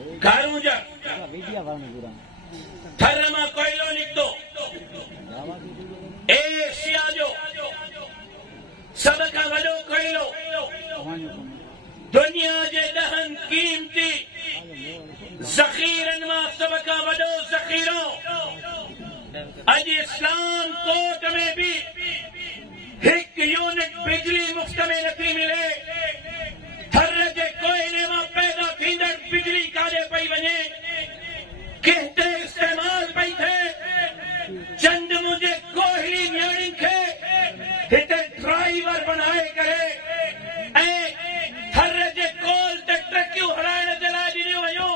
घरों जा थर मां कोयलो निकतो एशिया जो सब खां वॾो कोयलो दुनिया जे 10 क़ीमती ज़ख़ीरनि मां सब खां वॾो ज़ख़ीरो अॼु इस्लाम कोट में भी 1 यूनिट बिजली मुफ्त में नथी मिले। थर जे कोयले मां पैदा थींदड़ बिजली काॾे पई वञे, किथे इस्तेमाल पई थिए। चंद मुंहिंजे कोहिड़ी नियाणियुनि खे हिते ड्राइवर बनाए करे ऐं थर जे कोल ते ट्रकियूं हलाइण जे लाइ ॾिनियूं वयूं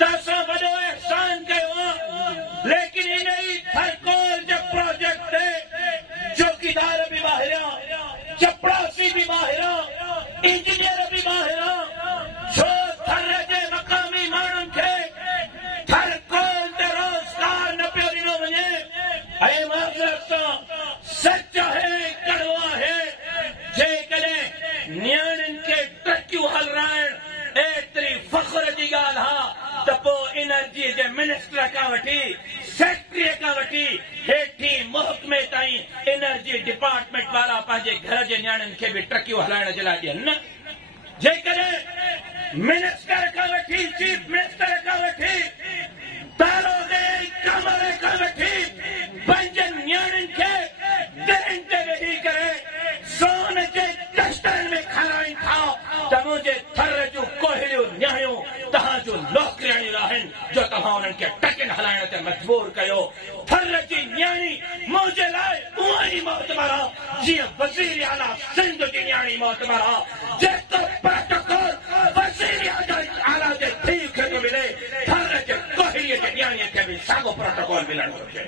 त असां वॾो एहसान कयो आहे। लेकिन इन ई थर कोल जे प्रोजेक्ट ते चौकीदार भी ॿाहिरियां, चपड़ासी भी ॿाहिरियां, इंजीनियर भी ॿाहिरियां। छो थर जे मक़ामी माण्हुनि खे थर कोल ते रोज़गार न पियो ॾिनो वञे। ऐं माज़रत सां सच आहे, कड़ो आहे, जेकॾहिं नियाणियुनि खे ट्रकियूं हलाइण एतिरी फ़ख्र जी ॻाल्हि आहे त पोइ एनर्जी जे मिनिस्टर खां वठी सेक्रेटरी खां वठी हेठी महकमे ताईं एनर्जी डिपार्टमेंट वारा पंहिंजे घर जे नियाणियुनि खे बि ट्रकियूं हलाइण जे लाइ ॾियनि न। जेकॾहिं मिनिस्टर खां वठी चीफ मिनिस्टर खां वठी दारोगे कमरे खां वठी पंहिंजे नियाणियुनि खे दरनि ते वेही करे सोन जे दस्तरनि में खाराइनि था त मुंहिंजे थर जूं कोहिड़ियूं नियाणियूं तव्हां जूं नौकिरियाणियूं आहिनि जो तव्हां उन्हनि खे ट्रकियुनि हलाइण ते मजबूर कयो। थर जी नियाणी मुंहिंजे लाइ उहा ई मोतबर आहे जीअं वज़ीर आला सिंध जी नियाणी मोतबर आहे। जेको प्रोटोकॉल वज़ीर आला जे धीउ खे थो मिले, थर जे कोहिड़ीअ जे नियाणीअ खे बि साॻियो प्रोटोकॉल मिलणु घुरिजे।